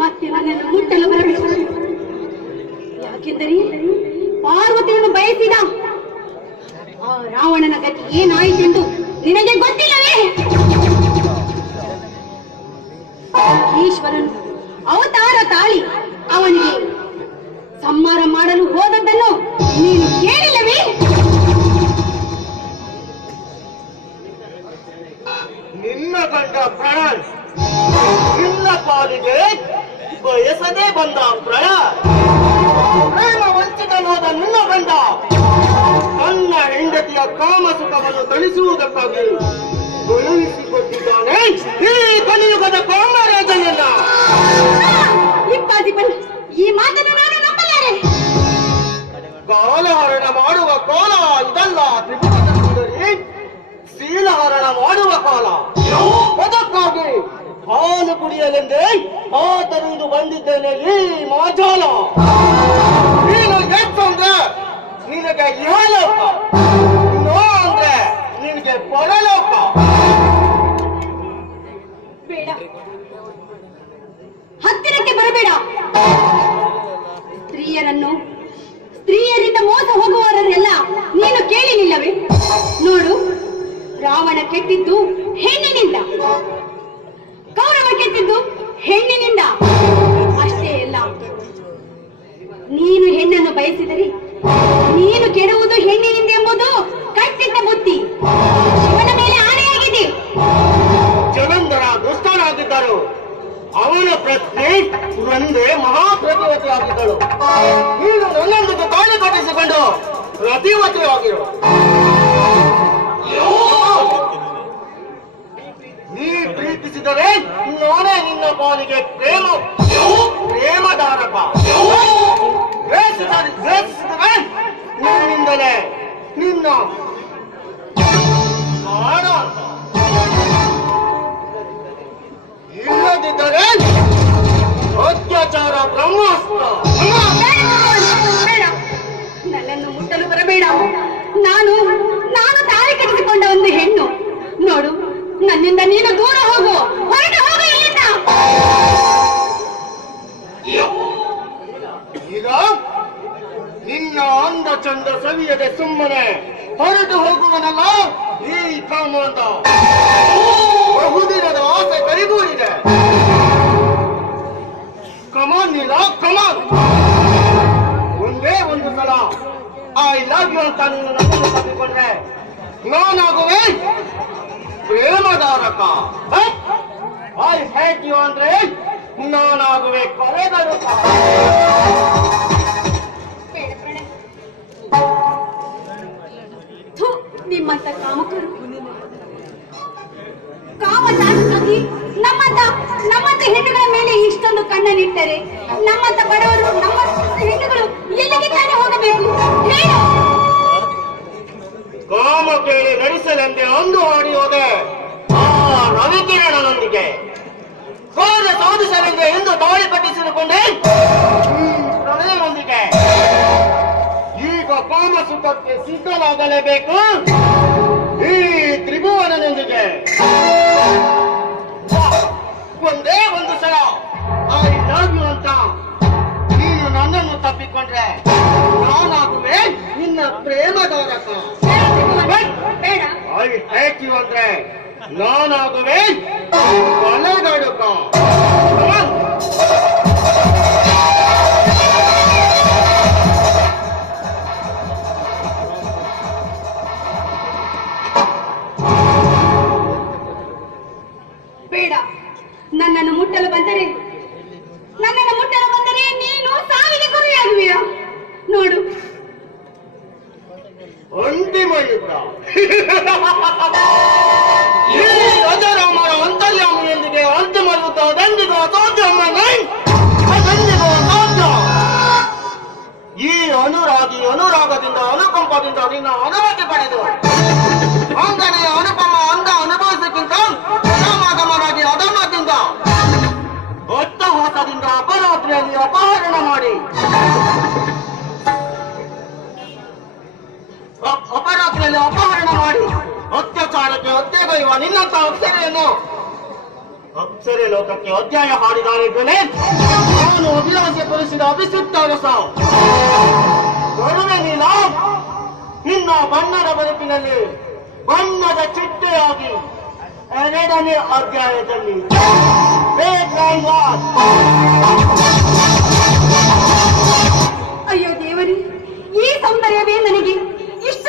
ಮತ್ತೆ ನನ್ನನ್ನು ಮುಟ್ಟಲು ಬರಬೇಕು. ಯಾಕೆಂದರೆ ಪಾರ್ವತಿಯನ್ನು ಬಯಸಿದ ಆ ರಾವಣನ ಗತಿ ಏನಾಯಿತೆಂದು ನಿನಗೆ ಗೊತ್ತಿಲ್ಲವೇ? ಈಶ್ವರನು ಅವತಾರ ತಾಳಿ ಅವನಿಗೆ ಸಂಹಾರ ಮಾಡಲು ಹೋದದ್ದನ್ನು ನೀನು ಕೇಳಿಲ್ಲವೇ? ನಿನ್ನ ಗಂಡ ಪ್ರಣಯ್ ನಿನ್ನ ಪಾಲಿಗೆ ಬಯಸದೆ ಬಂದ ಪ್ರೇಮ ವಂಚಿತನಾದ ನಿನ್ನ ಗಂಡ ತನ್ನ ಹೆಂಡತಿಯ ಕಾಮ ಸುಖವನ್ನು ತಣಿಸುವುದಕ್ಕಾಗಿ ಕಳುಹಿಸಿಕೊಟ್ಟಿದ್ದಾನೆ ಈ ಕಲಿಯುಗದ ಕಾಮರಾಜನನ್ನ. ಈ ಮಾತನ್ನು ನಾನು ನಂಬಲಾರೆ. ಕಾಲಹರಣ ಮಾಡುವ ಕಾಲ ಇದಲ್ಲ ತ್ರಿಪುರದ ಸುಂದರಿ, ಶೀಲಹರಣ ಮಾಡುವ ಕಾಲ. ಅದಕ್ಕಾಗಿ ಹಾಲು ಕುಡಿಯಲೆಂದೇ ತರುವುದು ಬಂದಿದ್ದೇನೆ ಈ ಮಾಜಾಲ. ನೀನು ಎಷ್ಟಂದ್ರೆ ನಿನಗೆ ಇಹಲೋಕ, ನೋ ಅಂದ್ರೆ ನಿನಗೆ ಪರಲೋಕ. ಬೇಡ, ಹತ್ತಿರಕ್ಕೆ ಬರಬೇಡ. ಸ್ತ್ರೀಯರಿಂದ ಮೋಸ ಹೋಗುವವರನ್ನೆಲ್ಲ ನೀನು ಕೇಳಿನಿಲ್ಲವೇ? ನೋಡು, ರಾವಣ ಕೆಟ್ಟಿದ್ದು ಹೆಣ್ಣಿನಿಂದ, ಕೌರವ ಕೆಟ್ಟಿದ್ದು ಹೆಣ್ಣಿನಿಂದ. ಅಷ್ಟೇ ಅಲ್ಲ, ನೀನು ಹೆಣ್ಣನ್ನು ಬಯಸಿದರೆ ನೀನು ಕೆಡುವುದು ಹೆಣ್ಣಿನಿಂದ ಎಂಬುದು ಕಟ್ಟಿಟ್ಟ ಬುದ್ಧಿ. ಶಿವನ ಮೇಲೆ ಆಣೆಯಾಗಿದೆ. ಜಲಂಧರ ದುಷ್ಟನಾಗಿದ್ದರು, ಅವನ ಪ್ರಶ್ನೆ ಒಂದೇ ಮಹಾಪ್ರತಿವತಿಯಾಗಿದ್ದಳು. ನೀನು ನನ್ನೊಂದಿಗೆ ತಾಳಿ ಕಟ್ಟಿಸಿಕೊಂಡು ಪ್ರತಿವತಿಯಾಗಿರು. ನೀ ಪ್ರೀತಿಸಿದರೆ ನಾನೇ ನಿನ್ನ ಪಾಲಿಗೆ ಪ್ರೇಮಧಾರಕ. ದ್ವೇಷಿಸಿದರೆ ನಿನ್ನಿಂದಲೇ ನಿನ್ನ ಮಾಡ. ಇಲ್ಲದಿದ್ದರೆ ಅತ್ಯಾಚಾರ ಬ್ರಹ್ಮಾಸ್ತ್ರ. ನನ್ನನ್ನು ಮುಟ್ಟಲು ಬರಬೇಡ. ನಾನು ತಾಳಿ ಕಟ್ಟಿಸಿಕೊಂಡ ಒಂದು ಹೆಣ್ಣು. ನೋಡು, ನನ್ನಿಂದ ನೀನು ದೂರ ಹೋಗು, ಹೊರಟು ಹೋಗು ಇಲ್ಲಿಂದ. ಈಗ ನಿನ್ನ ಅಂದ ಚಂದ ಸವಿಯದೆ ಸುಮ್ಮನೆ ಹೊರಟು ಹೋಗುವನಲ್ಲ ಈ ಕಾಮಂದ. ಬಹುದಿನದ ಆಸೆ ಕೈಗೂಡಿದೆ. ಕಮಾನ್ ನೀಲ, ಕಮಾನ್. ಒಂದೇ ಒಂದು ಸಲ ಐ ಲವ್ ಯು ಅಂತ ನೀನು ನನ್ನನ್ನು ತಪ್ಪಿಕೊಂಡ್ರೆ ನಾನಾಗುವೆ ಪ್ರೇಮಧಾರಕ. ಐ ಹೇಟ್ ಯು ಅಂದ್ರೆ ನಾನಾಗುವೆ ಕೊಲೆಗಡುಕ. ನಿಮ್ಮಂತ ಕಾಮಕರು ಕಾಮಚಾರಕ್ಕಾಗಿ ನಮ್ಮಂತ ಹೆಣ್ಣುಗಳ ಮೇಲೆ ಇಷ್ಟೊಂದು ಕಣ್ಣನಿಟ್ಟರೆ ನಮ್ಮಂತ ಬಡವರು, ನಮ್ಮ ಹೆಣ್ಣುಗಳು ಎಲ್ಲಿಗೆ ತಾನೇ ಹೋಗಬೇಕು? ಕಾಮ ಕೇಳಿ ನಡೆಸಲೆಂದೇ ಅಂದು ಆಡಿ ಹೋದೆ ಆ ರವಿಕಿರಣನೊಂದಿಗೆ. ಕಾರ್ಯ ಸಾಧಿಸಲೆಂದೇ ಎಂದು ತಾಳಿ ಕಟ್ಟಿಸಿಕೊಂಡೆ ಪ್ರಣಯನೊಂದಿಗೆ. ಈಗ ಕಾಮ ಸುಖಕ್ಕೆ ಸಿದ್ಧನಾಗಲೇಬೇಕು ಈ ತ್ರಿಭುವನನೊಂದಿಗೆ. ಒಂದೇ ಒಂದು ಸಲ ಐ ಲವ್ ಯು ಅಂತ ನೀನು ನನ್ನನ್ನು ತಪ್ಪಿಕೊಂಡ್ರೆ ನಾನಾಗುವೆ ನಿನ್ನ ಪ್ರೇಮಧಾರಕ. ಐ ಹೇಟ್ ಯು ಅಂದ್ರೆ ನಾನಾಗುವೆ ಕೊಲೆಗಡುಕ. ಬೇಡ, ನನ್ನನ್ನು ಮುಟ್ಟಲು ಬಂದರೆ ನೀನು ಸಾವಿಗೆ ಗುರಿಯಾಗುವೆಯಾ? ನೋಡು, ಅಂತಿಮ ಯುದ್ಧ. ಈ ಅಜರಾಮರ ಅಂತರ್ಯಾಮಿಯೊಂದಿಗೆ ಅಂತಿಮ ಯುದ್ಧ ಅದೆಂದಿಗೂ ಅಸಾಧ್ಯ. ಅದೆಂದಿಗೂ ಅಸಾಧ್ಯ. ಈ ಅನುರಾಗದಿಂದ ಅನುಕಂಪದಿಂದ ನಿನ್ನ ಅನುಮತಿ ಪಡೆದು ಅಂಗನೆಯ ಅನುಪಮ ಅಂದ ಅನುಭವಿಸಕ್ಕಿಂತ ಸಮಾಗಮನಾಗಿ ಅಧಮದಿಂದ ಅಟ್ಟಹಾಸದಿಂದ ಅಪರಾತ್ರಿಯಲ್ಲಿ ಅಪಹರಣ ಮಾಡಿ ಅತ್ಯಾಚಾರ ಕೊಂಡೊಯ್ಯುವ ನಿನ್ನಂತ ಅಪ್ಸರೆಯನ್ನು ಅಪ್ಸರೆ ಲೋಕಕ್ಕೆ ಅಧ್ಯಾಯ ಹಾಡಿದಾರಿದ್ದೇನೆ. ನಾನು ಅಭಿಲಾಷೆ ಪುರುಷದ ಅಭಿಸುತ್ತ ರಸ ಬರುವೆ ನೀಲ. ನಿನ್ನ ಬಣ್ಣದ ಬದುಕಿನಲ್ಲಿ ಬಣ್ಣದ ಚಿಟ್ಟೆಯಾಗಿ ಎರಡನೇ ಅಧ್ಯಾಯದಲ್ಲಿ ಅಯ್ಯೋ ದೇವರೇ, ಈ ಸೌಂದರ್ಯವೇ ನನಗೆ